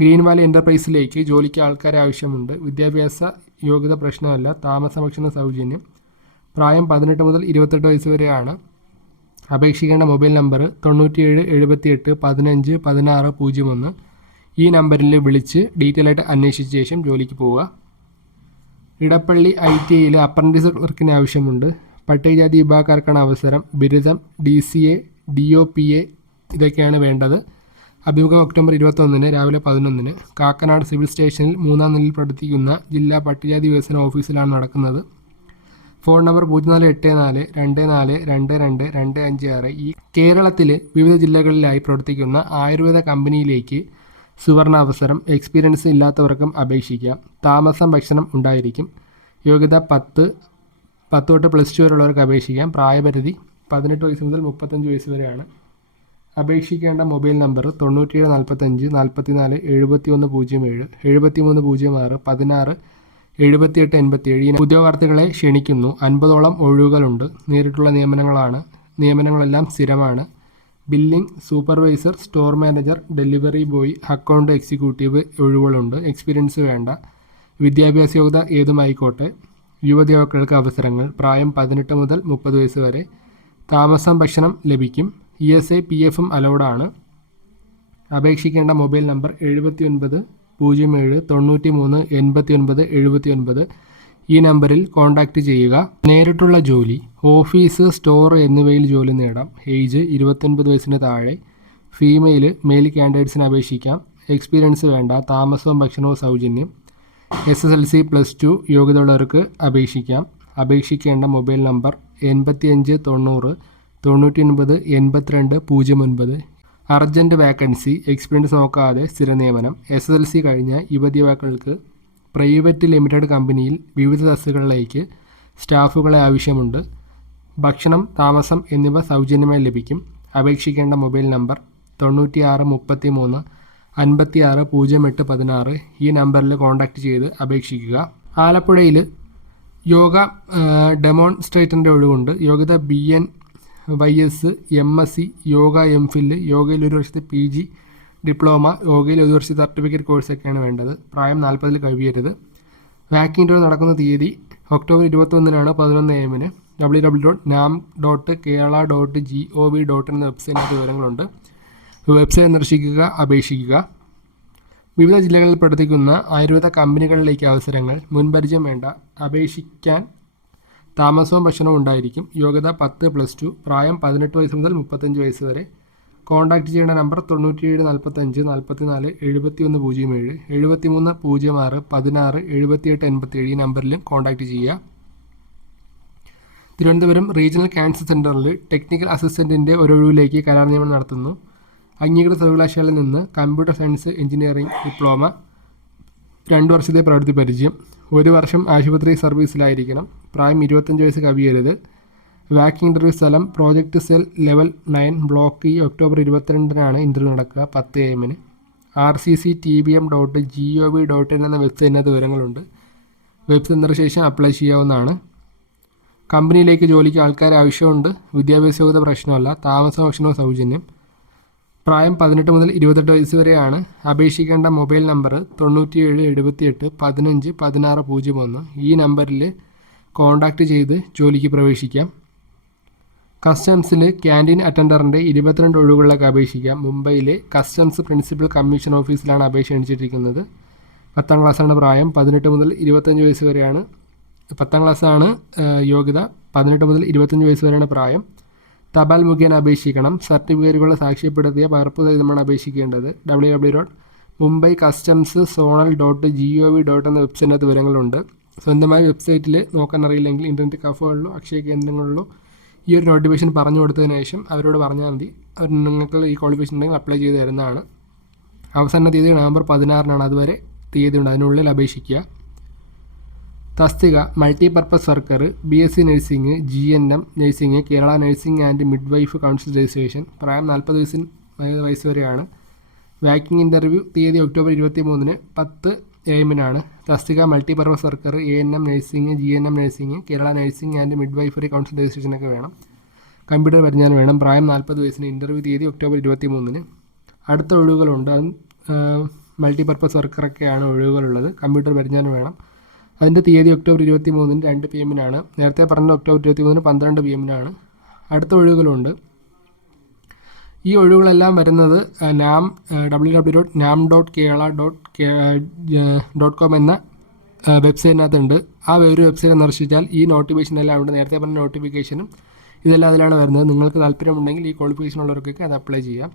Green Valley എന്റർപ്രൈസിലേക്ക് ജോലിക്ക് ആൾക്കാരെ ആവശ്യമുണ്ട്. വിദ്യാഭ്യാസ യോഗ്യത പ്രശ്നമല്ല താമസ ഭക്ഷണ സൗജന്യം. പ്രായം പതിനെട്ട് മുതൽ ഇരുപത്തെട്ട് വയസ്സ് വരെയാണ്. അപേക്ഷിക്കേണ്ട മൊബൈൽ നമ്പർ തൊണ്ണൂറ്റിയേഴ് എഴുപത്തിയെട്ട് പതിനഞ്ച് പതിനാറ് പൂജ്യം ഒന്ന് ഈ നമ്പറിൽ വിളിച്ച് ഡീറ്റെയിൽ ആയിട്ട് അന്വേഷിച്ച ശേഷം ജോലിക്ക് പോവുക. ഇടപ്പള്ളി ഐ ടി ഐയിൽ അപ്രന്റീസ് വർക്കിന് ആവശ്യമുണ്ട്. പട്ടികജാതി വിഭാഗക്കാർക്കാണ് അവസരം. ബിരുദം D C A D O P A ഇതൊക്കെയാണ് വേണ്ടത്. അഭിമുഖം ഒക്ടോബർ ഇരുപത്തൊന്നിന് രാവിലെ പതിനൊന്നിന് കാക്കനാട് സിവിൽ സ്റ്റേഷനിൽ മൂന്നാം നിലയിൽ പ്രവർത്തിക്കുന്ന ജില്ലാ പട്ടികജാതി വികസന ഓഫീസിലാണ് നടക്കുന്നത്. ഫോൺ നമ്പർ പൂജ്യം നാല് എട്ട് നാല് രണ്ട് നാല് രണ്ട് രണ്ട് രണ്ട് അഞ്ച് ആറ് ഈ കേരളത്തിലെ വിവിധ ജില്ലകളിലായി പ്രവർത്തിക്കുന്ന ആയുർവേദ കമ്പനിയിലേക്ക് സുവർണ അവസരം എക്സ്പീരിയൻസ് ഇല്ലാത്തവർക്കും അപേക്ഷിക്കാം. താമസം ഭക്ഷണം ഉണ്ടായിരിക്കും. യോഗ്യത പത്ത് പത്ത് തൊട്ട് പ്ലസ് ടു വരെയുള്ളവർക്ക് അപേക്ഷിക്കാം. പ്രായപരിധി പതിനെട്ട് വയസ്സ് മുതൽ മുപ്പത്തഞ്ച് വയസ്സ് വരെയാണ്. അപേക്ഷിക്കേണ്ട മൊബൈൽ നമ്പർ തൊണ്ണൂറ്റിയേഴ് നാൽപ്പത്തഞ്ച് നാൽപ്പത്തി നാല് എഴുപത്തി ഒന്ന് പൂജ്യം ഏഴ് എഴുപത്തി മൂന്ന് പൂജ്യം ആറ് പതിനാറ് എഴുപത്തിയെട്ട് എൺപത്തിയേഴ് ഈ ഉദ്യോഗാർത്ഥികളെ ക്ഷണിക്കുന്നു. അൻപതോളം ഒഴിവുകളുണ്ട്. നേരിട്ടുള്ള നിയമനങ്ങളാണ്. നിയമനങ്ങളെല്ലാം സ്ഥിരമാണ്. Billing supervisor store manager delivery boy account executive ഒഴിവുകളുണ്ട്. Experience വേണ്ട. വിദ്യാഭ്യാസ യോഗ്യത ഏതുമായിക്കോട്ടെ. യുവതിയോക്കൾക്ക് അവസരങ്ങൾ. പ്രായം പതിനെട്ട് മുതൽ മുപ്പത് വയസ്സ് വരെ. താമസം ഭക്ഷണം ലഭിക്കും. ഇ എസ് ഐ പി എഫും അലൗഡാണ് അപേക്ഷിക്കേണ്ട മൊബൈൽ നമ്പർ എഴുപത്തി ഒൻപത് പൂജ്യം ഏഴ് തൊണ്ണൂറ്റി മൂന്ന് എൺപത്തി ഒൻപത് എഴുപത്തി ഒൻപത് ഈ നമ്പറിൽ കോൺടാക്റ്റ് ചെയ്യുക. നേരിട്ടുള്ള ജോലി ഓഫീസ് സ്റ്റോർ എന്നിവയിൽ ജോലി നേടാം. ഏജ് ഇരുപത്തൊൻപത് വയസ്സിന് താഴെ. ഫീമെയിൽ മെയിൽ ക്യാൻഡിഡേറ്റ്സിന് അപേക്ഷിക്കാം. എക്സ്പീരിയൻസ് വേണ്ട താമസവും ഭക്ഷണവും സൗജന്യം. S S L C plus two യോഗ്യതയുള്ളവർക്ക് അപേക്ഷിക്കാം. അപേക്ഷിക്കേണ്ട മൊബൈൽ നമ്പർ എൺപത്തിയഞ്ച് തൊണ്ണൂറ് തൊണ്ണൂറ്റി ഒൻപത് എൺപത്തിരണ്ട് പൂജ്യം ഒൻപത് അർജന്റ് വാക്കൻസി എക്സ്പീരിയൻസ് നോക്കാതെ സ്ഥിര നിയമനം. എസ് എസ് എൽ സി കഴിഞ്ഞ യുവതി യുവാക്കൾക്ക് പ്രൈവറ്റ് ലിമിറ്റഡ് കമ്പനിയിൽ വിവിധ തസ്തികളിലേക്ക് സ്റ്റാഫുകളെ ആവശ്യമുണ്ട്. ഭക്ഷണം താമസം എന്നിവ സൗജന്യമായി ലഭിക്കും. അപേക്ഷിക്കേണ്ട മൊബൈൽ നമ്പർ തൊണ്ണൂറ്റി ആറ് മുപ്പത്തി മൂന്ന് അൻപത്തി ആറ് പൂജ്യം എട്ട് പതിനാറ്. ഈ നമ്പറിൽ കോൺടാക്റ്റ് ചെയ്ത് അപേക്ഷിക്കുക. ആലപ്പുഴയിൽ യോഗ ഡെമോൺസ്ട്രേറ്ററിന്റെ ഒഴിവുണ്ട്. യോഗ്യത B N Y S M S C yoga M Phil യോഗയിൽ ഒരു വർഷത്തെ പി ജി ഡിപ്ലോമ യോഗയിൽ ഒരു വർഷത്തെ സർട്ടിഫിക്കറ്റ് കോഴ്സൊക്കെയാണ് വേണ്ടത്. പ്രായം നാൽപ്പതിൽ കഴിയരുത് വാക്കിംഗ് ഇന്റർവ്യൂ നടക്കുന്ന തീയതി ഒക്ടോബർ ഇരുപത്തൊന്നിനാണ് പതിനൊന്ന് എമ്മിന്. ഡബ്ല്യൂ ഡബ്ല്യൂ ഡോട്ട് നാം dot Kerala dot G O V dot എന്ന വെബ്സൈറ്റിനകത്ത് വിവരങ്ങളുണ്ട്. വെബ്സൈറ്റ് സന്ദർശിക്കുക അപേക്ഷിക്കുക. വിവിധ ജില്ലകളിൽ പ്രവർത്തിക്കുന്ന ആയുർവേദ കമ്പനികളിലേക്ക് അവസരങ്ങൾ. മുൻപരിചയം വേണ്ട. അപേക്ഷിക്കാൻ താമസവും ഭക്ഷണവും ഉണ്ടായിരിക്കും. യോഗ്യത പത്ത് പ്ലസ് ടു പ്രായം പതിനെട്ട് വയസ്സ് മുതൽ മുപ്പത്തഞ്ച് വയസ്സ് വരെ. കോൺടാക്റ്റ് ചെയ്യേണ്ട നമ്പർ തൊണ്ണൂറ്റിയേഴ് നാൽപ്പത്തഞ്ച് നാൽപ്പത്തി നാല് എഴുപത്തി ഒന്ന് പൂജ്യം ഏഴ്. എഴുപത്തി മൂന്ന് പൂജ്യം ആറ് പതിനാറ് എഴുപത്തിയെട്ട് എൺപത്തിയേഴ് ഈ നമ്പറിലും കോൺടാക്റ്റ് ചെയ്യുക. തിരുവനന്തപുരം റീജിയണൽ ക്യാൻസർ സെന്ററിൽ ടെക്നിക്കൽ അസിസ്റ്റന്റിന്റെ ഒരൊഴിവിലേക്ക് കരാർ നിയമനം നടത്തുന്നു. അംഗീകൃത സർവകലാശാലയിൽ നിന്ന് കമ്പ്യൂട്ടർ സയൻസ് എഞ്ചിനീയറിംഗ് ഡിപ്ലോമ രണ്ട് വർഷത്തെ പ്രവൃത്തി പരിചയം. ഒരു വർഷം ആശുപത്രി സർവീസിലായിരിക്കണം. പ്രായം ഇരുപത്തഞ്ച് വയസ്സ് കവിയരുത്. വാക്കിംഗ് ഇന്റർവ്യൂ സ്ഥലം project cell level nine block E October ഇരുപത്തിരണ്ടിനാണ് interview നടക്കുക പത്ത് എമ്മിന്. R C C T B M dot G O V dot in എന്ന വെബ്സൈറ്റിനകത്ത് വിവരങ്ങളുണ്ട്. വെബ് ശേഷം അപ്ലൈ ചെയ്യാവുന്നതാണ്. കമ്പനിയിലേക്ക് ജോലിക്ക് ആൾക്കാർ ആവശ്യമുണ്ട് വിദ്യാഭ്യാസ യോഗ്യത പ്രശ്നമല്ല. താമസ ഭക്ഷണവും സൗജന്യം. പ്രായം പതിനെട്ട് മുതൽ ഇരുപത്തെട്ട് വയസ്സ് വരെയാണ്. അപേക്ഷിക്കേണ്ട മൊബൈൽ നമ്പർ തൊണ്ണൂറ്റിയേഴ് എഴുപത്തിയെട്ട് പതിനഞ്ച് പതിനാറ് പൂജ്യം ഒന്ന്. ഈ നമ്പറിൽ കോൺടാക്റ്റ് ചെയ്ത് ജോലിക്ക് പ്രവേശിക്കാം. കസ്റ്റംസിൽ ക്യാന്റീൻ അറ്റൻഡറിന്റെ ഇരുപത്തിരണ്ട് ഒഴിവുകളിലേക്ക് അപേക്ഷിക്കാം. മുംബൈയിലെ കസ്റ്റംസ് പ്രിൻസിപ്പൽ കമ്മീഷൻ ഓഫീസിലാണ് അപേക്ഷ അണിച്ചിട്ടിരിക്കുന്നത് പത്താം ക്ലാസ്സാണ് പ്രായം. പതിനെട്ട് മുതൽ ഇരുപത്തഞ്ച് വയസ്സ് വരെയാണ്. പത്താം ക്ലാസ്സാണ് യോഗ്യത. പതിനെട്ട് മുതൽ ഇരുപത്തഞ്ച് വയസ്സ് വരെയാണ് പ്രായം. തപാൽ മുഖേന അപേക്ഷിക്കണം. സർട്ടിഫിക്കറ്റുകൾ സാക്ഷ്യപ്പെടുത്തിയ പകർപ്പ് സഹിതമാണ് അപേക്ഷിക്കേണ്ടത്. W W dot Mumbai customs zonal dot G O V dot എന്ന വെബ്സൈറ്റിനകത്ത് വിവരങ്ങളുണ്ട്. സ്വന്തമായി വെബ്സൈറ്റിൽ നോക്കാൻ അറിയില്ലെങ്കിൽ ഇന്റർനെറ്റ് കഫുകളിലോ അക്ഷയ കേന്ദ്രങ്ങളിലോ ഈ ഒരു നോട്ടിഫിക്കേഷൻ പറഞ്ഞു കൊടുത്തതിന് ശേഷം അവരോട് പറഞ്ഞാൽ മതി. അവർ നിങ്ങൾക്ക് ഈ ക്വാളിഫിക്കേഷൻ ഉണ്ടെങ്കിൽ അപ്ലൈ ചെയ്ത് തരുന്നതാണ്. അവസാന തീയതി നവംബർ പതിനാറിനാണ്. അതുവരെ തീയതി ഉണ്ട്. അതിനുള്ളിൽ അപേക്ഷിക്കുക. തസ്തിക multipurpose worker B S C nursing G N M nursing Kerala nursing and midwife council registration. പ്രായം നാൽപ്പത് വയസ്സിന് വയസ്സ് വരെയാണ്. വാക്കിംഗ് ഇന്റർവ്യൂ തീയതി ഒക്ടോബർ ഇരുപത്തി മൂന്നിന് പത്ത് എ എമ്മിനാണ്. തസ്തിക multipurpose worker A N M nursing G N M nursing Kerala nursing and midwifery council രജിസ്ട്രേഷനൊക്കെ വേണം. കമ്പ്യൂട്ടർ പരിജ്ഞാനം വേണം. പ്രായം നാൽപ്പത് വയസ്സിന് ഇന്റർവ്യൂ തീയതി ഒക്ടോബർ ഇരുപത്തി മൂന്നിന് അടുത്ത ഒഴിവുകളുണ്ട്. അത് മൾട്ടിപർപ്പസ് വർക്കറൊക്കെയാണ് ഒഴിവുകളുള്ളത്. കമ്പ്യൂട്ടർ പരിജ്ഞാനം വേണം. അതിന്റെ തീയതി ഒക്ടോബർ ഇരുപത്തി മൂന്നിന് രണ്ട് പി എമ്മിനാണ് നേരത്തെ പറഞ്ഞ ഒക്ടോബർ ഇരുപത്തി മൂന്നിന് പന്ത്രണ്ട് പി എമ്മിനാണ് അടുത്ത ഒഴിവുകളുണ്ട്. ഈ ഒഴിവുകളെല്ലാം വരുന്നത് നാം ഡബ്ല്യൂ ഡബ്ല്യൂ ഡോട്ട് നാം dot Kerala dot dot com എന്ന വെബ്സൈറ്റിനകത്തുണ്ട്. ആ ഒരു വെബ്സൈറ്റ് സന്ദർശിച്ചാൽ ഈ നോട്ടിഫിക്കേഷൻ എല്ലാം ഉണ്ട്. നേരത്തെ പറഞ്ഞ നോട്ടിഫിക്കേഷനും ഇതെല്ലാം അതിലാണ് വരുന്നത്. നിങ്ങൾക്ക് താല്പര്യമുണ്ടെങ്കിൽ ഈ ക്വാളിഫിക്കേഷൻ ഉള്ളവർക്കൊക്കെ അത് അപ്ലൈ ചെയ്യാം.